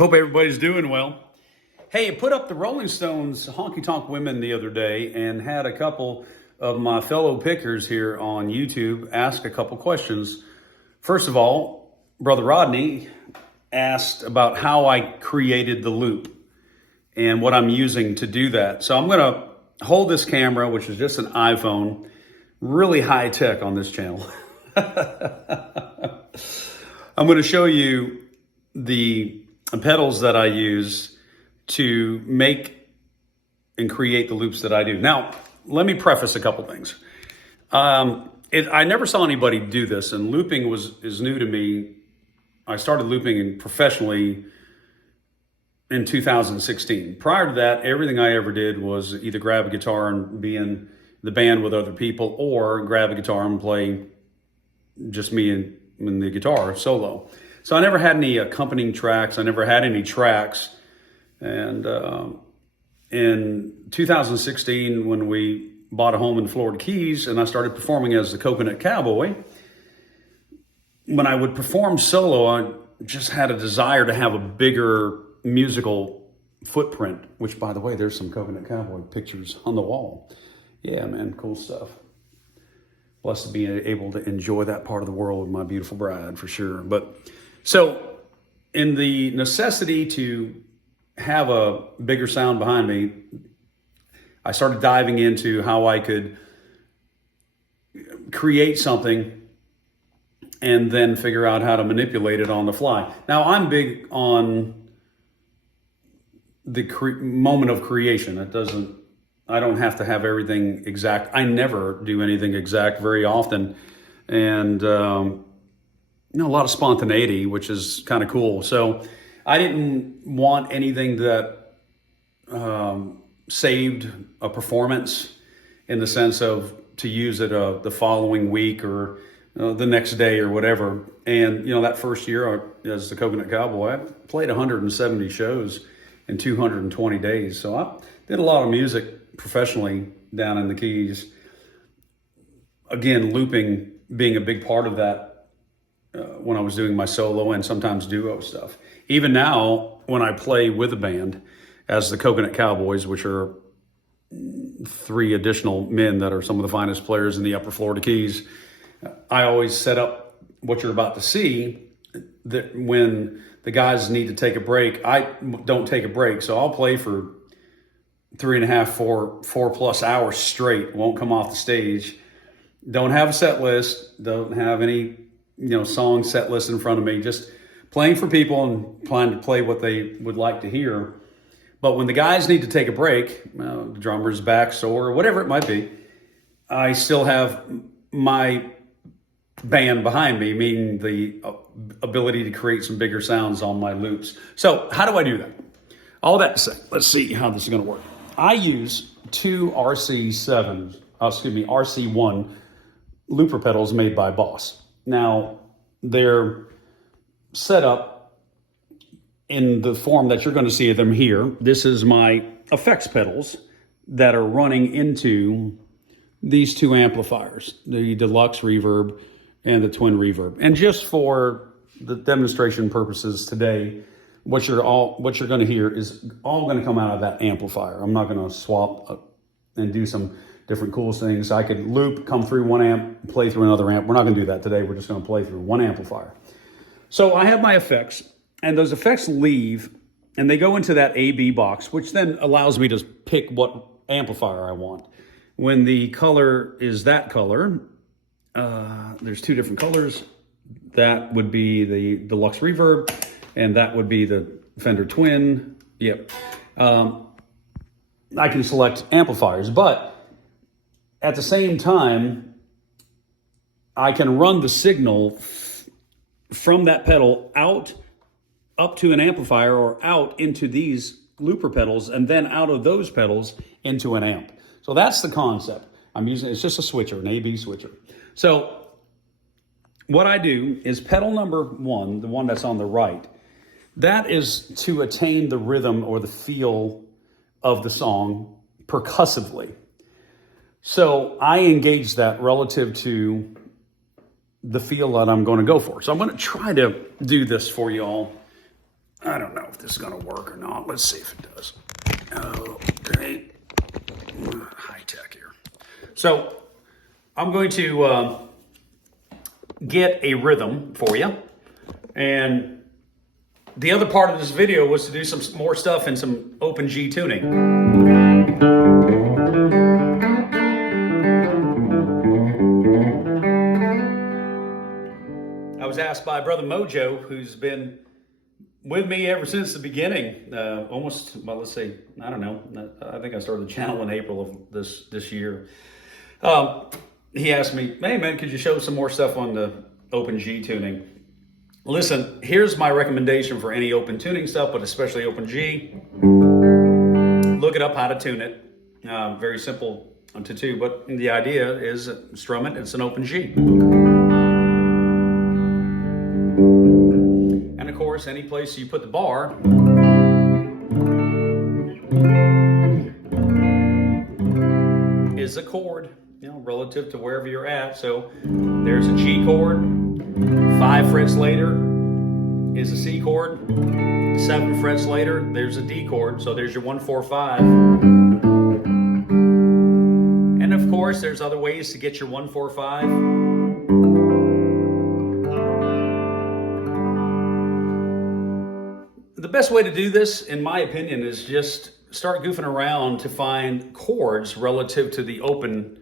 Hope everybody's doing well. Hey, I put up the Rolling Stones Honky Tonk Women the other day and had a couple of my fellow pickers here on YouTube ask a couple questions. First of all, Brother Rodney asked about how I created the loop and what I'm using to do that. So I'm going to hold this camera, which is just an iPhone, really high tech on this channel. I'm going to show you the pedals that I use to make and create the loops that I do. Now, let me preface a couple things. I never saw anybody do this, and looping is new to me. I started looping professionally in 2016. Prior to that, everything I ever did was either grab a guitar and be in the band with other people, or grab a guitar and play just me and the guitar solo. So I never had any accompanying tracks. I never had any tracks. And in 2016, when we bought a home in Florida Keys and I started performing as the Coconut Cowboy, when I would perform solo, I just had a desire to have a bigger musical footprint, which, by the way, there's some Coconut Cowboy pictures on the wall. Yeah, man, cool stuff. Blessed to be able to enjoy that part of the world with my beautiful bride, for sure. But so in the necessity to have a bigger sound behind me, I started diving into how I could create something and then figure out how to manipulate it on the fly. Now, I'm big on the moment of creation. I don't have to have everything exact. I never do anything exact very often. And, a lot of spontaneity, which is kind of cool. So I didn't want anything that saved a performance in the sense of to use it the following week or the next day or whatever. And, that first year as the Coconut Cowboy, I played 170 shows in 220 days. So I did a lot of music professionally down in the Keys. Again, looping being a big part of that when I was doing my solo and sometimes duo stuff. Even now, when I play with a band as the Coconut Cowboys, which are 3 additional men that are some of the finest players in the upper Florida Keys, I always set up what you're about to see, that when the guys need to take a break, I don't take a break. So I'll play for 3.5, 4+ hours straight, won't come off the stage. Don't have a set list, don't have any song set list in front of me, just playing for people and trying to play what they would like to hear. But when the guys need to take a break, the drummer's back sore, or whatever it might be, I still have my band behind me, meaning the ability to create some bigger sounds on my loops. So how do I do that? All that to say, let's see how this is going to work. I use 2 RC1 looper pedals made by Boss. Now, they're set up in the form that you're going to see them here. This is my effects pedals that are running into these 2 amplifiers, the deluxe reverb and the twin reverb. And just for the demonstration purposes today, what you're going to hear is all going to come out of that amplifier. I'm not going to swap and do some different cool things. I could loop, come through one amp, play through another amp. We're not going to do that today. We're just going to play through one amplifier. So I have my effects, and those effects leave, and they go into that AB box, which then allows me to pick what amplifier I want. When the color is that color, there's 2 different colors. That would be the deluxe reverb, and that would be the Fender Twin. Yep. I can select amplifiers, but at the same time, I can run the signal from that pedal out up to an amplifier or out into these looper pedals, and then out of those pedals into an amp. So that's the concept. It's just a switcher, an AB switcher. So what I do is pedal number 1, the one that's on the right, that is to attain the rhythm or the feel of the song percussively. So I engage that relative to the feel that I'm going to go for. So I'm going to try to do this for you all I don't know if this is going to work or not. Let's see if it does. Okay. High tech here. So I'm going to get a rhythm for you. And the other part of this video was to do some more stuff in some open G tuning. I was asked by Brother Mojo, who's been with me ever since the beginning, almost, well, let's say, I don't know, I think I started the channel in April of this year. He asked me, hey man, could you show some more stuff on the open G tuning? Listen, here's my recommendation for any open tuning stuff, but especially open G. Look it up how to tune it. Very simple to do, but the idea is strum it, it's an open G. And of course, any place you put the bar is a chord, relative to wherever you're at. So there's a G chord, 5 frets later is a C chord, 7 frets later, there's a D chord. So there's your 1, 4, 5. And of course, there's other ways to get your 1, 4, 5. The best way to do this, in my opinion, is just start goofing around to find chords relative to the open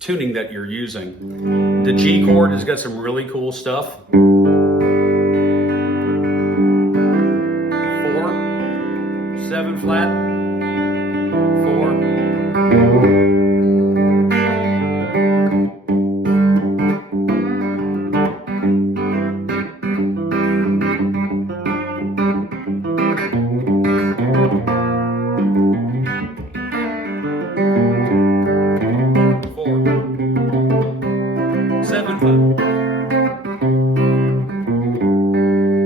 tuning that you're using. The G chord has got some really cool stuff. 4, 7 flat, 4.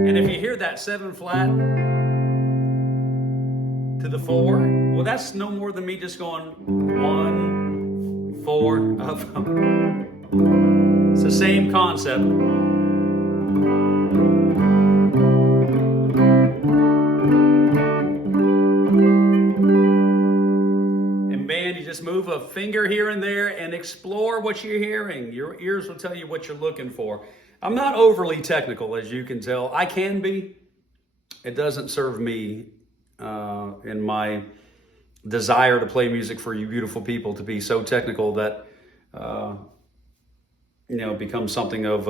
And if you hear that 7 flat to the 4, well, that's no more than me just going 1, 4 of them. It's the same concept. And man, you just move a finger here and there and explore what you're hearing. Your ears will tell you what you're looking for. I'm not overly technical, as you can tell. I can be. It doesn't serve me in my desire to play music for you beautiful people to be so technical that it becomes something of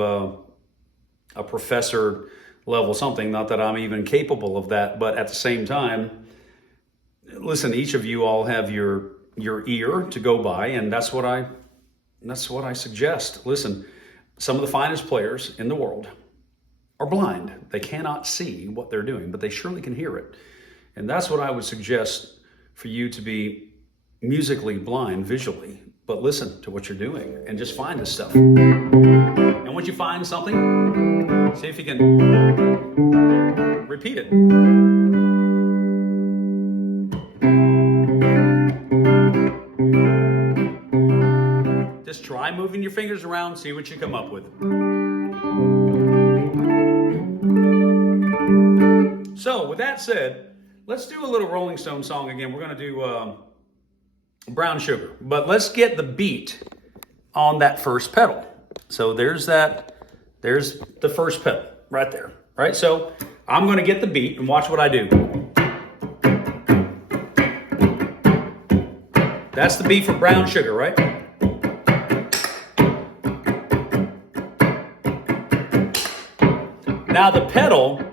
a professor level something. Not that I'm even capable of that, but at the same time, listen, each of you all have your ear to go by, and that's what I suggest. Listen, some of the finest players in the world are blind. They cannot see what they're doing, but they surely can hear it. And that's what I would suggest for you to be musically blind visually, but listen to what you're doing and just find this stuff. And once you find something, see if you can repeat it. Just try moving your fingers around, see what you come up with. So, with that said, let's do a little Rolling Stone song again. We're going to do Brown Sugar. But let's get the beat on that first pedal. So there's the first pedal right there. Right? So I'm going to get the beat and watch what I do. That's the beat for Brown Sugar, right? Now the pedal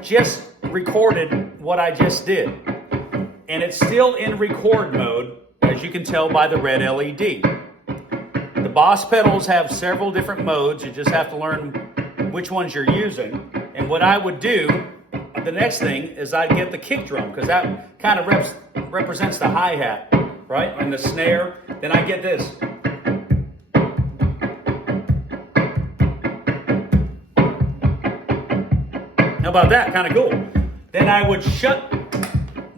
just recorded what I just did. And it's still in record mode, as you can tell by the red LED. The Boss pedals have several different modes. You just have to learn which ones you're using. And what I would do, the next thing is I'd get the kick drum, because that kind of represents the hi-hat, right? And the snare. Then I get this. How about that? Kind of cool. Then I would shut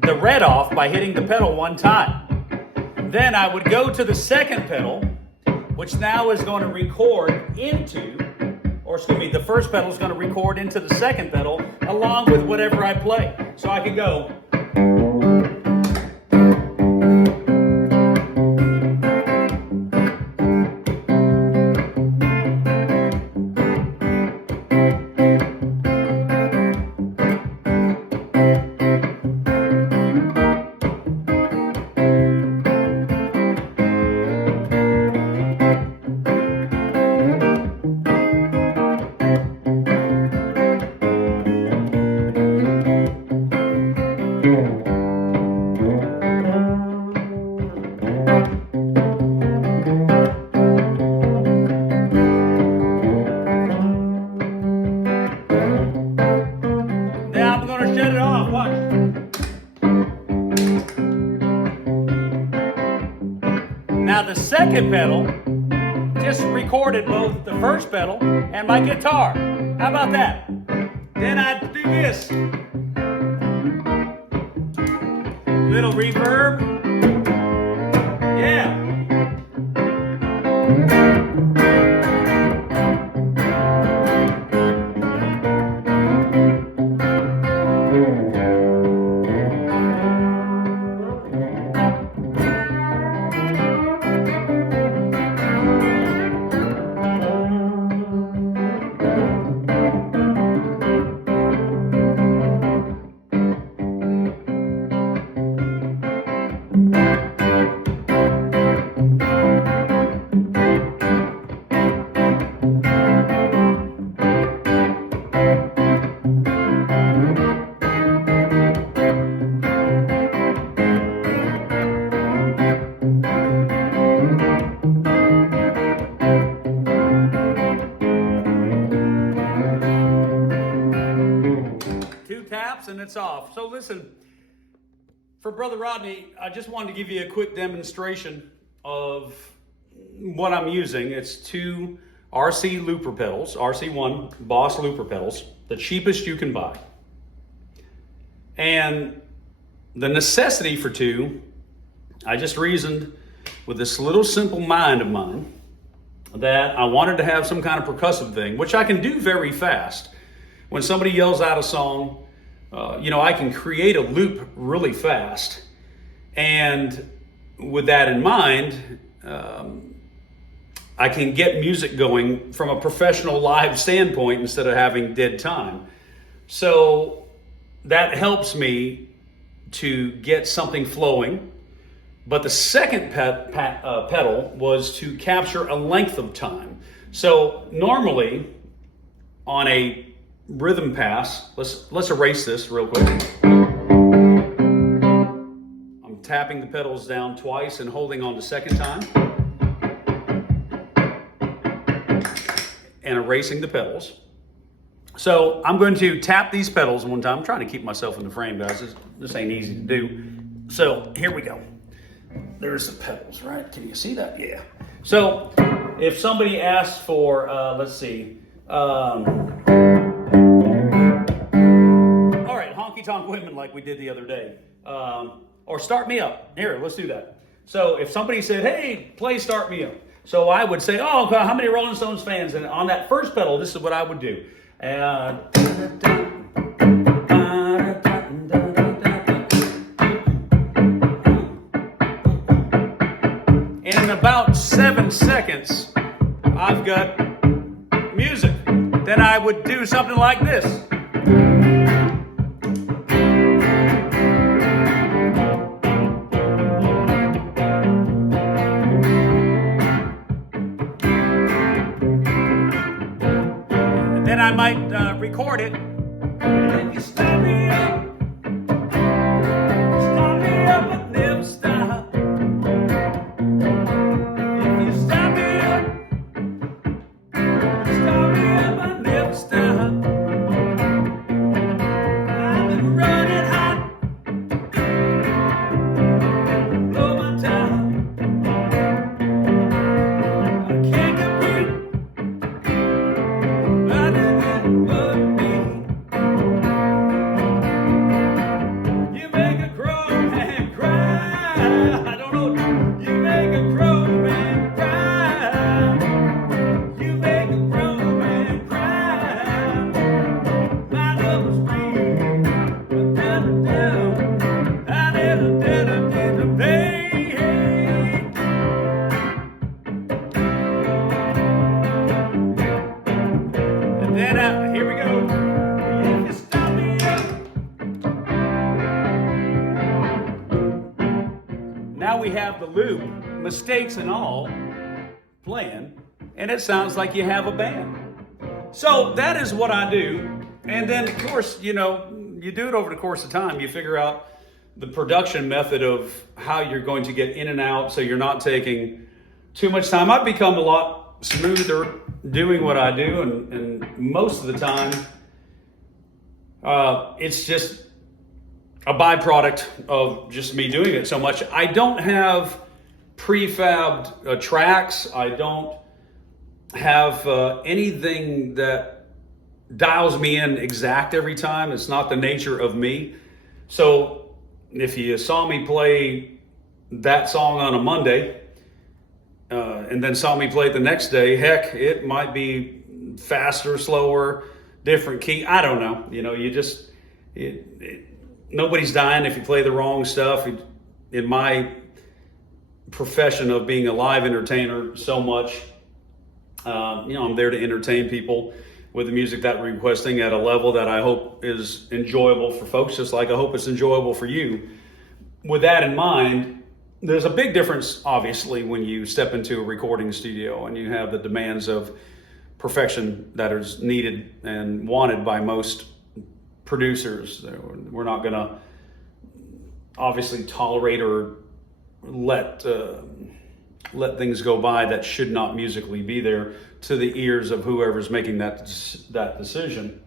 the red off by hitting the pedal one time. Then I would go to the second pedal, which now is going to record into, or or excuse me, the first pedal is going to record into the second pedal along with whatever I play. So I could go. Now the second pedal just recorded both the first pedal and my guitar. How about that? Then I do this. Little reverb. Yeah. 2 taps and it's off. So listen, for Brother Rodney, I just wanted to give you a quick demonstration of what I'm using. It's 2 RC looper pedals, RC1 Boss looper pedals, the cheapest you can buy. And the necessity for 2, I just reasoned with this little simple mind of mine that I wanted to have some kind of percussive thing, which I can do very fast. When somebody yells out a song, I can create a loop really fast. And with that in mind, I can get music going from a professional live standpoint instead of having dead time. So that helps me to get something flowing. But the second pedal was to capture a length of time. So normally on a rhythm pass, let's erase this real quick. I'm tapping the pedals down twice and holding on the second time and erasing the pedals. So I'm going to tap these pedals one time. I'm trying to keep myself in the frame, guys. This ain't easy to do. So here we go. There's the pedals, right? Can you see that? Yeah. So if somebody asks for, let's see, all right, honky tonk women like we did the other day, or start me up. Here, let's do that. So if somebody said, hey, play Start Me Up. So I would say, oh, how many Rolling Stones fans? And on that first pedal, this is what I would do. And in about 7 seconds, I've got music. Then I would do something like this. And then I might record it. If you start me up, but never stop. And here we go. If you stop me up. Now we have the loop, mistakes and all, playing, and it sounds like you have a band. So that is what I do. And then, of course, you do it over the course of time. You figure out the production method of how you're going to get in and out so you're not taking too much time. I've become a lot smoother doing what I do, and most of the time, it's just a byproduct of just me doing it so much. I don't have prefabbed tracks. I don't have anything that dials me in exact every time. It's not the nature of me. So if you saw me play that song on a Monday and then saw me play it the next day, heck, it might be faster, slower, different key. I don't know. Nobody's dying if you play the wrong stuff. In my profession of being a live entertainer so much, I'm there to entertain people with the music that we're requesting at a level that I hope is enjoyable for folks, just like I hope it's enjoyable for you. With that in mind, there's a big difference, obviously, when you step into a recording studio and you have the demands of perfection that is needed and wanted by most producers. We're not going to obviously tolerate or let things go by that should not musically be there to the ears of whoever's making that decision.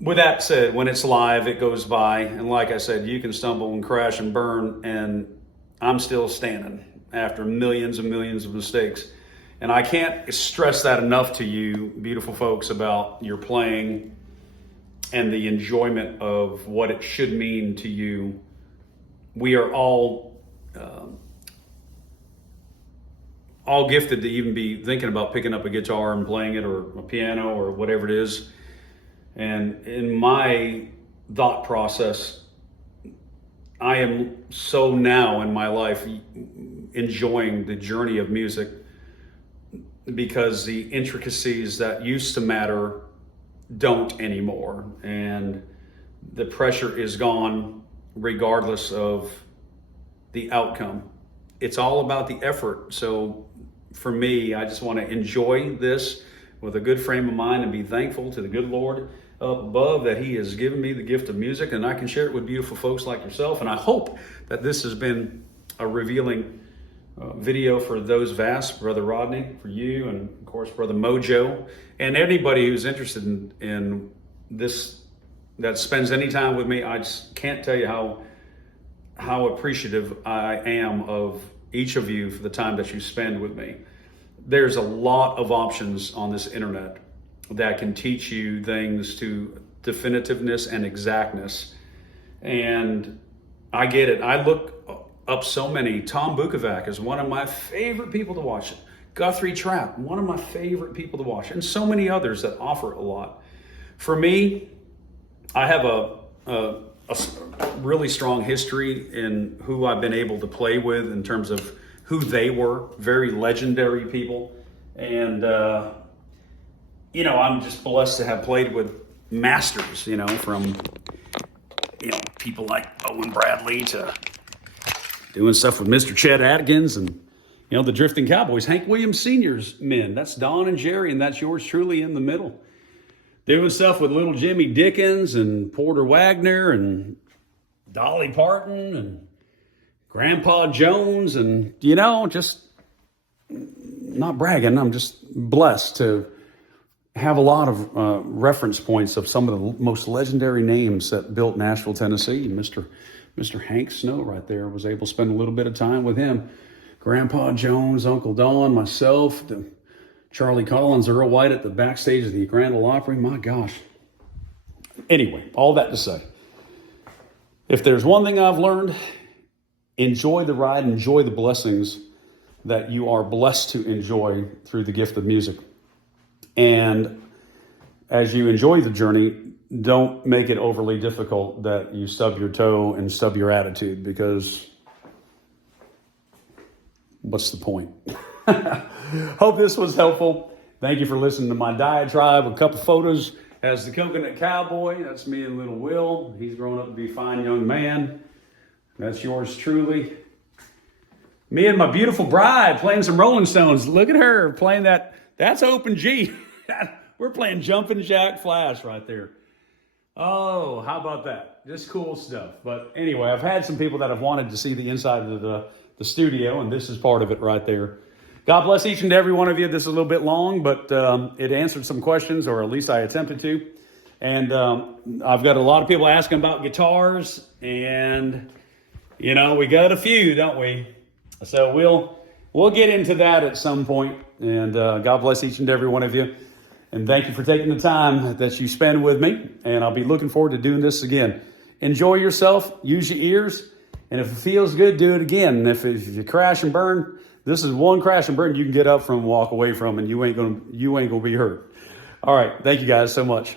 With that said, when it's live, it goes by, and like I said, you can stumble and crash and burn, and I'm still standing after millions and millions of mistakes. And I can't stress that enough to you, beautiful folks, about your playing and the enjoyment of what it should mean to you. We are all gifted to even be thinking about picking up a guitar and playing it, or a piano, or whatever it is. And in my thought process, I am so now in my life enjoying the journey of music, because the intricacies that used to matter don't anymore. And the pressure is gone regardless of the outcome. It's all about the effort. So for me, I just want to enjoy this with a good frame of mind and be thankful to the good Lord up above that He has given me the gift of music, and I can share it with beautiful folks like yourself. And I hope that this has been a revealing video for those vast, Brother Rodney, for you, and of course Brother Mojo, and anybody who's interested in this, that spends any time with me. I just can't tell you how appreciative I am of each of you for the time that you spend with me. There's a lot of options on this internet that can teach you things to definitiveness and exactness. And I get it. I look up so many. Tom Bukovac is one of my favorite people to watch. Guthrie Trapp, one of my favorite people to watch. And so many others that offer a lot. For me, I have a really strong history in who I've been able to play with in terms of who they were. Very legendary people. And, I'm just blessed to have played with masters, from, people like Owen Bradley to doing stuff with Mr. Chet Atkins and, the Drifting Cowboys, Hank Williams Sr.'s men. That's Don and Jerry, and that's yours truly in the middle. Doing stuff with little Jimmy Dickens and Porter Wagner and Dolly Parton and Grandpa Jones, and, just not bragging. I'm just blessed to have a lot of reference points of some of the most legendary names that built Nashville, Tennessee. Mr. Hank Snow right there, was able to spend a little bit of time with him. Grandpa Jones, Uncle Don, myself, Charlie Collins, Earl White at the backstage of the Grand Ole Opry. My gosh. Anyway, all that to say, if there's one thing I've learned, enjoy the ride, enjoy the blessings that you are blessed to enjoy through the gift of music. And as you enjoy the journey, don't make it overly difficult that you stub your toe and stub your attitude, because what's the point? Hope this was helpful. Thank you for listening to my diatribe. A couple photos as the Coconut Cowboy. That's me and little Will. He's grown up to be a fine young man. That's yours truly. Me and my beautiful bride playing some Rolling Stones. Look at her playing that. That's open G. We're playing Jumpin' Jack Flash right there. Oh, how about that? Just cool stuff. But anyway, I've had some people that have wanted to see the inside of the studio, and this is part of it right there. God bless each and every one of you. This is a little bit long, but it answered some questions, or at least I attempted to. And I've got a lot of people asking about guitars, and, you know, we got a few, don't we? So we'll get into that at some point. And God bless each and every one of you. And thank you for taking the time that you spend with me. And I'll be looking forward to doing this again. Enjoy yourself. Use your ears. And if it feels good, do it again. And if you crash and burn, this is one crash and burn you can get up from and walk away from, and you ain't gonna be hurt. All right. Thank you guys so much.